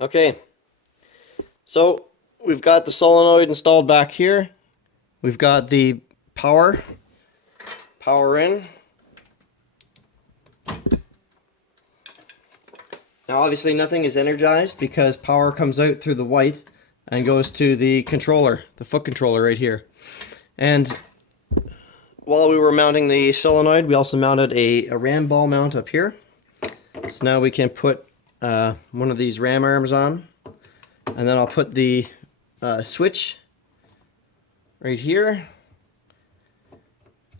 Okay, so we've got the solenoid installed back here. We've got the power in. Now obviously nothing is energized because power comes out through the white and goes to the controller, the foot controller right here. And while we were mounting the solenoid, we also mounted a ram ball mount up here. So now we can put one of these ram arms on, and then I'll put the switch right here,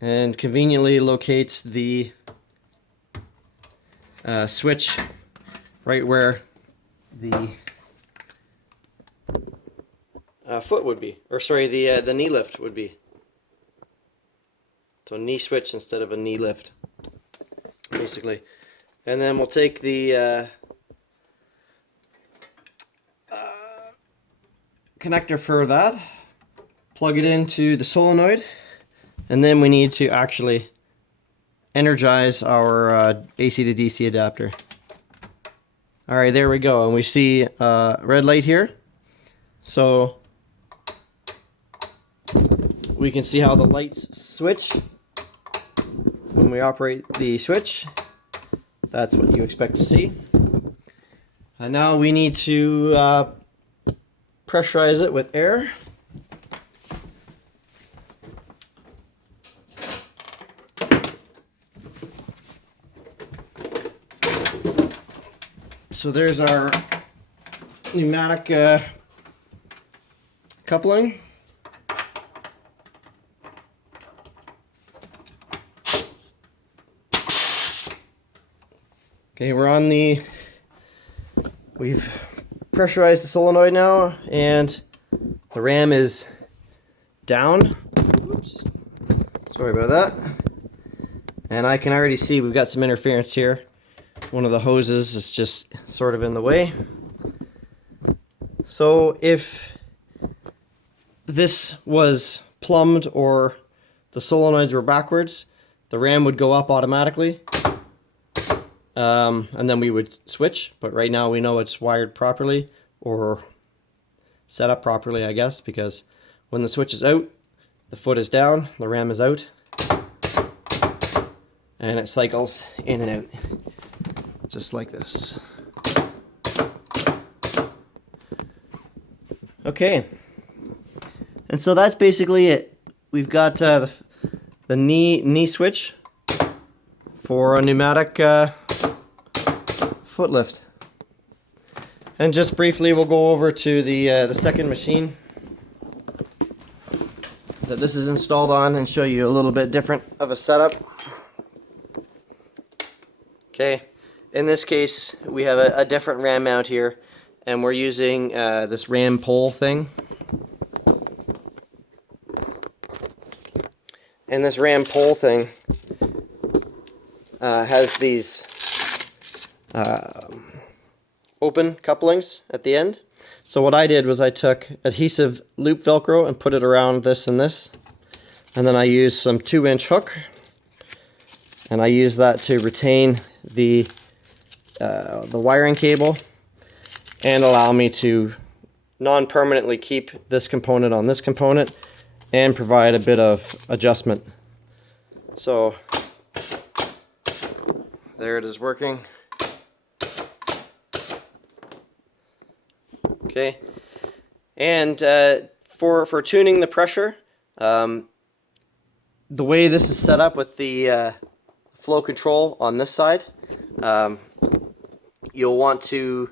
and conveniently locates the switch right where the foot would be, or sorry, the knee lift would be. So knee switch instead of a knee lift, basically. And then we'll take the connector for that, plug it into the solenoid, and then we need to actually energize our AC to DC adapter. Alright, there we go, and we see red light here. So we can see how the lights switch when we operate the switch. That's what you expect to see. And now we need to pressurize it with air. So there's our pneumatic coupling. Okay, we've pressurized the solenoid now, and the ram is down. Oops, sorry about that. And I can already see we've got some interference here. One of the hoses is just sort of in the way. So if this was plumbed or the solenoids were backwards, the ram would go up automatically. And then we would switch, but right now we know it's wired properly, or set up properly, I guess, because when the switch is out, the foot is down, the ram is out, and it cycles in and out, just like this. Okay, and so that's basically it. We've got the knee switch for a pneumatic foot lift. And just briefly, we'll go over to the second machine that this is installed on and show you a little bit different of a setup. Okay, in this case, we have a different ram mount here, and we're using this ram pole thing. And this ram pole thing has these open couplings at the end. So what I did was I took adhesive loop Velcro and put it around this and this, and then I used some 2-inch hook, and I used that to retain the wiring cable and allow me to non-permanently keep this component on this component and provide a bit of adjustment. So there it is working. Okay, and for tuning the pressure, the way this is set up with the flow control on this side, you'll want to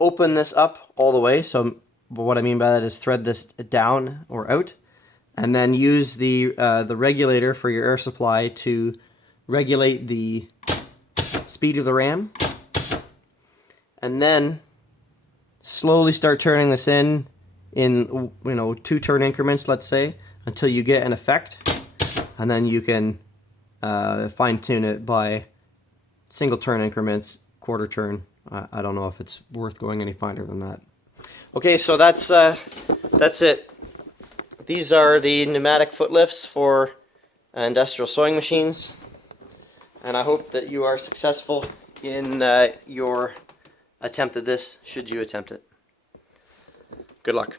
open this up all the way. So what I mean by that is thread this down or out, and then use the regulator for your air supply to regulate the speed of the ram, and then slowly start turning this in 2-turn increments, let's say, until you get an effect, and then you can fine tune it by single turn increments, quarter turn. I don't know if it's worth going any finer than that. Okay, so that's it. These are the pneumatic foot lifts for industrial sewing machines, and I hope that you are successful in your attempted this should you attempt it. Good luck.